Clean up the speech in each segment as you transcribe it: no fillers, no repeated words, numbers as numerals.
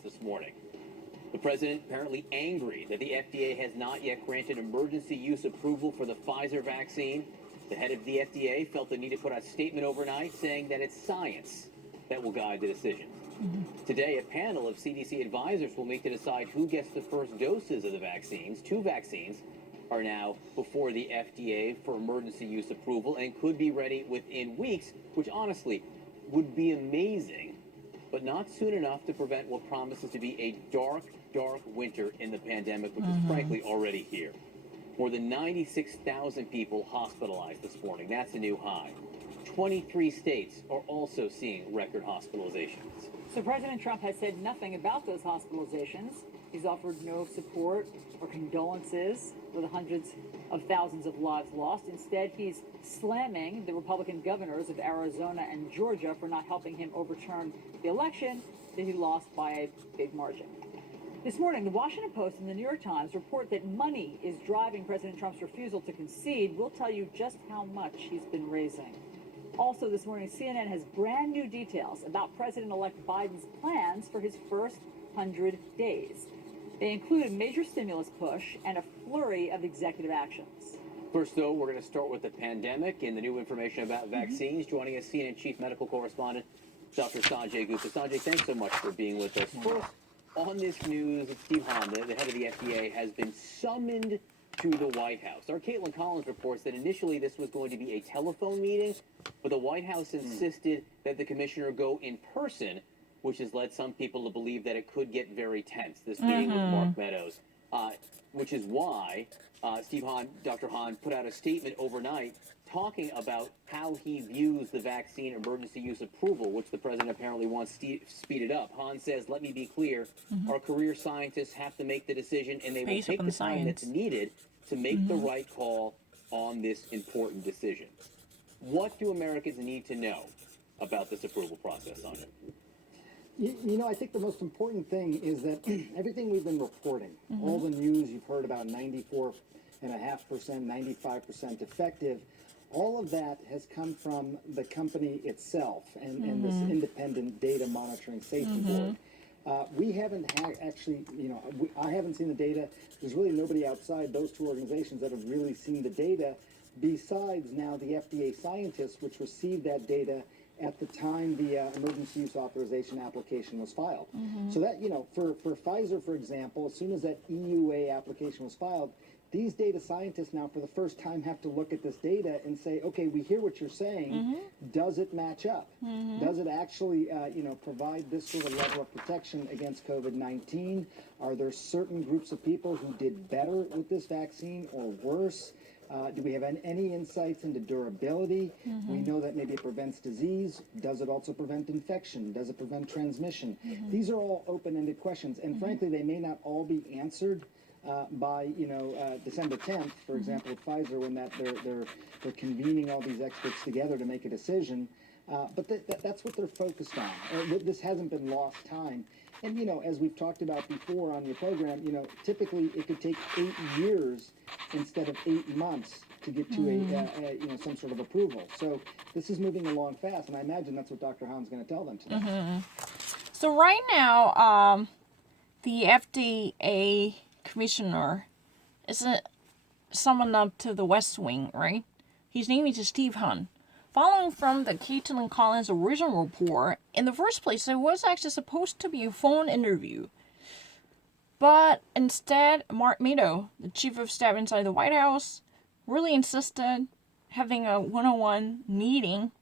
House this morning. The president apparently angry that the FDA has not yet granted emergency use approval for the Pfizer vaccine. The head of the FDA felt the need to put out a statement overnight saying that it's science that will guide the decision. Today, a panel of CDC advisors will meet to decide who gets the first doses of the vaccines. 2 vaccines are now before the FDA for emergency use approval and could be ready within weeks, which honestly would be amazing, but not soon enough to prevent what promises to be a dark, dark winter in the pandemic, which is frankly already here. More than 96,000 people hospitalized this morning. That's a new high. 23 states are also seeing record hospitalizations. So President Trump has said nothing about those hospitalizations. He's offered no support or condolences for the hundreds of thousands of lives lost. Instead, he's slamming the Republican governors of Arizona and Georgia for not helping him overturn the election that he lost by a big margin. This morning, the Washington Post and the New York Times report that money is driving President Trump's refusal to concede. We'll tell you just how much he's been raising. Also this morning, CNN has brand new details about President-elect Biden's plans for his first 100 days. They include a major stimulus push and a flurry of executive actions. First, though, we're going to start with the pandemic and the new information about vaccines. Joining us, CNN Chief Medical Correspondent Dr. Sanjay Gupta. Sanjay, thanks so much for being with us. First, on this news, Steve Hahn, the head of the FDA, has been summoned to the White House. Our Caitlin Collins reports that initially this was going to be a telephone meeting, but the White House insisted that the commissioner go in person, which has led some people to believe that it could get very tense, this meeting with Mark Meadows, which is why Steve Hahn, Dr. Hahn, put out a statement overnight talking about how he views the vaccine emergency use approval, which the president apparently wants speeded up. Hahn says, let me be clear, our career scientists have to make the decision, and they will take the time that's needed to make the right call on this important decision. What do Americans need to know about this approval process on it? You know, I think the most important thing is that everything we've been reporting, all the news you've heard about 94.5%, 95% effective, all of that has come from the company itself and this independent data monitoring safety board. We haven't actually, I haven't seen the data. There's really nobody outside those 2 organizations that have really seen the data besides now the FDA scientists, which received that data at the time the emergency use authorization application was filed. So that, for Pfizer, for example, as soon as that EUA application was filed, these data scientists now for the first time have to look at this data and say, okay, we hear what you're saying. Does it match up? Does it actually, provide this sort of level of protection against COVID-19? Are there certain groups of people who did better with this vaccine or worse? Do we have any insights into durability? We know that maybe it prevents disease. Does it also prevent infection? Does it prevent transmission? These are all open-ended questions, and frankly, they may not all be answered by December 10th, for example, with Pfizer, when they're convening all these experts together to make a decision. But that's what they're focused on. This hasn't been lost time. And as we've talked about before on your program, typically it could take 8 years instead of 8 months to get to some sort of approval. So this is moving along fast, and I imagine that's what Dr. Hahn's going to tell them today. So right now, the FDA commissioner is summoned up to the West Wing, right? His name is Steve Hahn. Following from the Caitlin Collins original report, in the first place, it was actually supposed to be a phone interview. But instead, Mark Meadows, the chief of staff inside the White House, really insisted having a one-on-one meeting,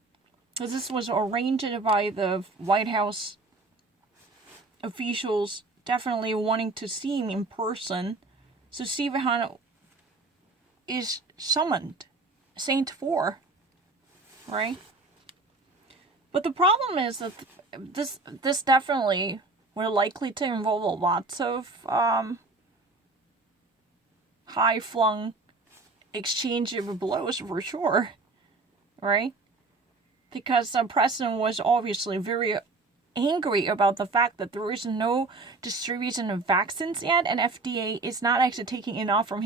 because this was arranged by the White House officials definitely wanting to see him in person. So Steve Hahn is summoned, Saint 4, right? But the problem is that this definitely were likely to involve lots of high-flung exchange of blows for sure, right? Because the president was obviously very angry about the fact that there is no distribution of vaccines yet, and FDA is not actually taking enough from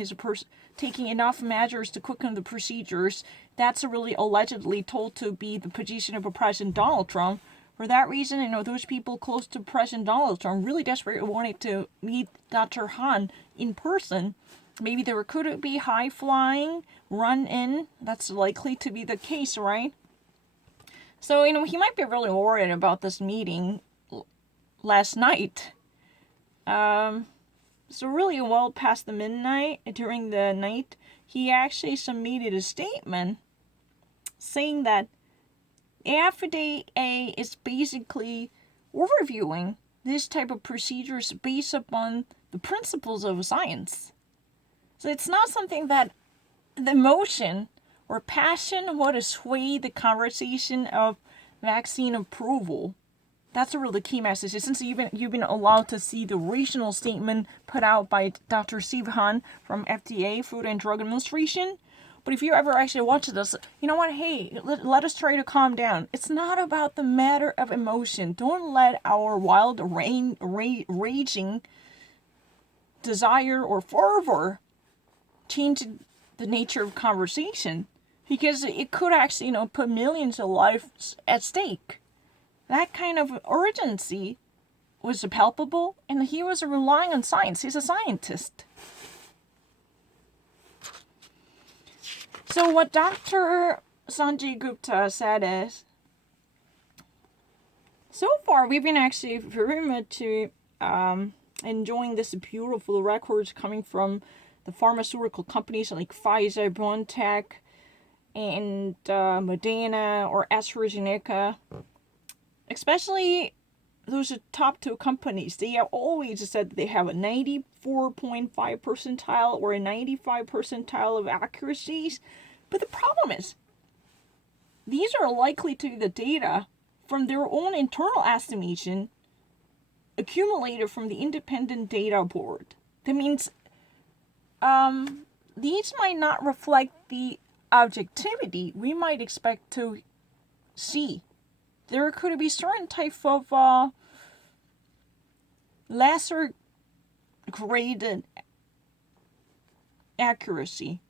taking enough measures to quicken the procedures. That's really allegedly told to be the position of President Donald Trump, For that reason, those people close to President Donald Trump really desperately wanted to meet Dr. Han in person. Maybe there could be high flying, run in. That's likely to be the case, right? So, he might be really worried about this meeting last night. So really well past the midnight, during the night, he actually submitted a statement saying that FDA is basically overviewing this type of procedures based upon the principles of science. So it's not something that the emotion or passion would sway the conversation of vaccine approval. That's really the key message. Since you've been allowed to see the original statement put out by Dr. Steve Han from FDA, Food and Drug Administration. But if you ever actually watch this, you know what? Hey, let us try to calm down. It's not about the matter of emotion. Don't let our wild, raging desire or fervor change the nature of conversation, because it could actually, put millions of lives at stake. That kind of urgency was palpable, and he was relying on science. He's a scientist. So what Dr. Sanjay Gupta said is, so far we've been actually very much enjoying this beautiful records coming from the pharmaceutical companies like Pfizer, BioNTech, and Moderna or AstraZeneca. Especially those top two companies, they have always said that they have a 94.5 percentile or a 95 percentile of accuracies. But the problem is, these are likely to be the data from their own internal estimation accumulated from the independent data board. That means these might not reflect the objectivity we might expect to see. There could be certain type of lesser graded accuracy.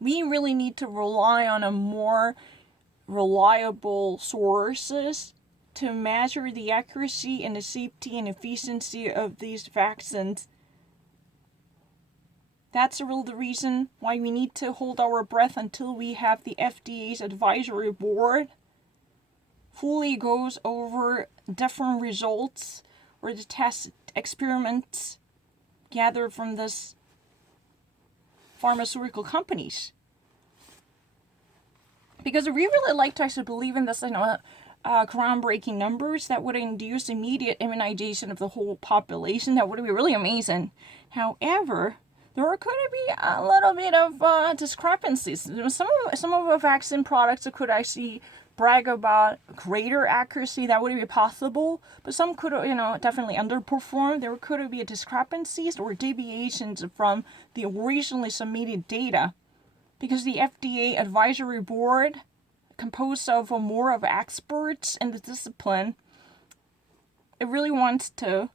We really need to rely on a more reliable sources to measure the accuracy and the safety and efficiency of these vaccines. That's really the reason why we need to hold our breath until we have the FDA's advisory board fully goes over different results or the test experiments gathered from this pharmaceutical companies. Because we really like to actually believe in this, groundbreaking numbers that would induce immediate immunization of the whole population. That would be really amazing. However, there could be a little bit of discrepancies. Some of the vaccine products could actually brag about greater accuracy. That would be possible, but some could, definitely underperform. There could be discrepancies or deviations from the originally submitted data, because the FDA advisory board, composed of more of experts in the discipline, it really wants to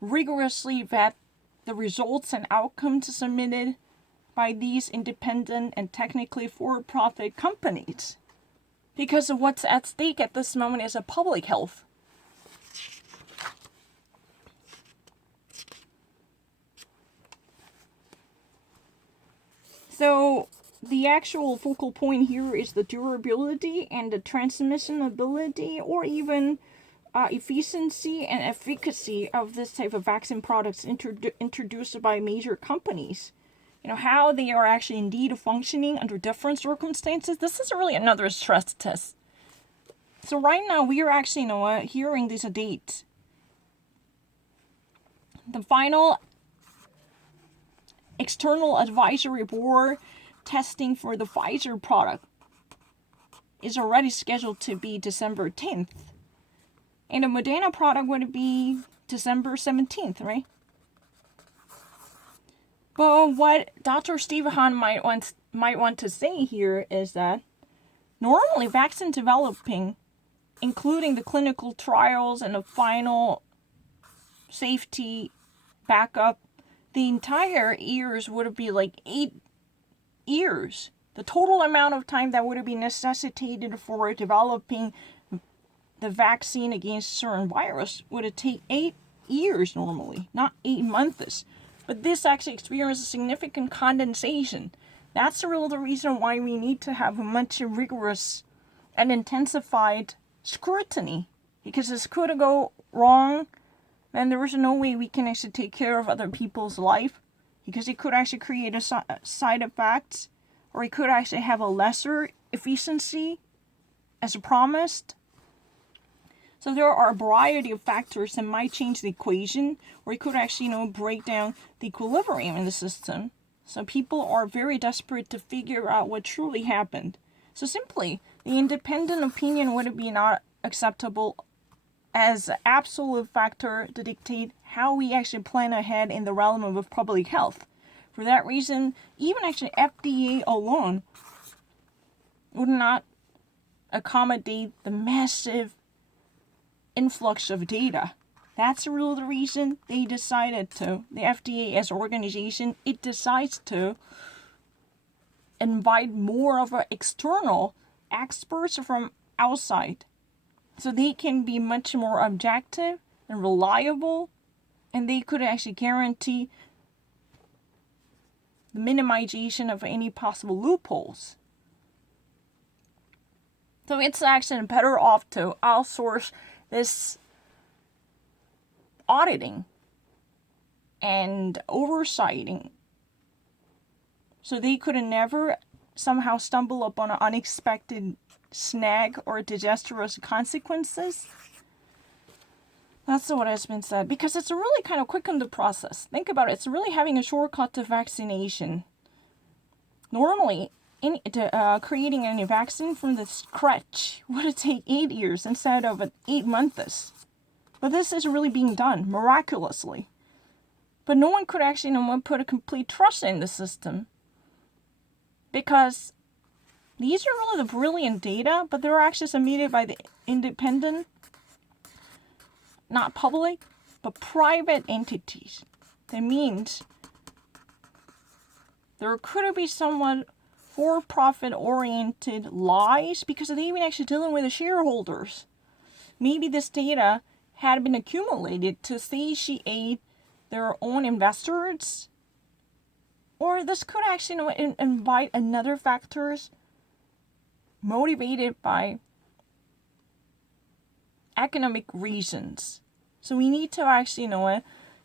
rigorously vet the results and outcomes submitted by these independent and technically for-profit companies. Because of what's at stake at this moment is a public health. So the actual focal point here is the durability and the transmissibility, or even efficiency and efficacy of this type of vaccine products introduced by major companies. How they are actually indeed functioning under different circumstances. This is really another stress test. So right now we are actually hearing these dates. The final external advisory board testing for the Pfizer product is already scheduled to be December 10th. And the Moderna product would be December 17th, right? But what Dr. Steve Han might want to say here is that normally vaccine developing, including the clinical trials and the final safety backup, the entire years would be like 8 years. The total amount of time that would be necessitated for developing the vaccine against certain virus would take 8 years normally, not 8 months. But this actually experiences significant condensation. That's really the reason why we need to have a much rigorous and intensified scrutiny. Because this could go wrong, then there is no way we can actually take care of other people's life. Because it could actually create a side effects, or it could actually have a lesser efficiency as promised. So there are a variety of factors that might change the equation, or it could actually, break down the equilibrium in the system. So people are very desperate to figure out what truly happened. So simply, the independent opinion would be not acceptable as an absolute factor to dictate how we actually plan ahead in the realm of public health. For that reason, even actually FDA alone would not accommodate the massive influx of data. That's really the reason they decided to, the FDA as an organization, it decides to invite more of an external experts from outside. So they can be much more objective and reliable, and they could actually guarantee the minimization of any possible loopholes. So it's actually better off to outsource this auditing and oversighting, so they could never somehow stumble upon an unexpected snag or disastrous consequences. That's what has been said, because it's really kind of quick in the process. Think about it, it's really having a shortcut to vaccination. Normally, creating a vaccine from the scratch would take 8 years instead of 8 months. But this is really being done miraculously. But no one could actually put a complete trust in the system, because these are really the brilliant data, but they're actually submitted by the independent, not public, but private entities. That means there could be somewhat for-profit oriented lies, because they even actually dealing with the shareholders. Maybe this data had been accumulated to satiate their own investors, or this could actually invite another factors motivated by economic reasons. So we need to actually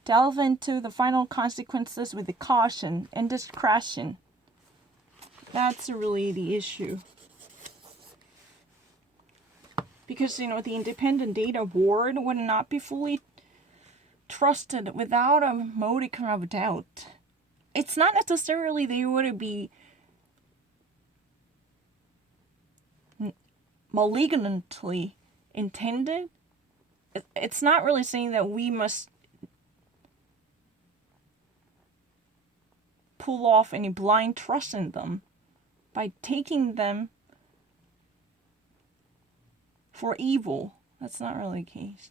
delve into the final consequences with the caution and discretion. That's really the issue. Because, the independent data board would not be fully trusted without a modicum of doubt. It's not necessarily they would be malignantly intended. It's not really saying that we must pull off any blind trust in them by taking them for evil. That's not really the case.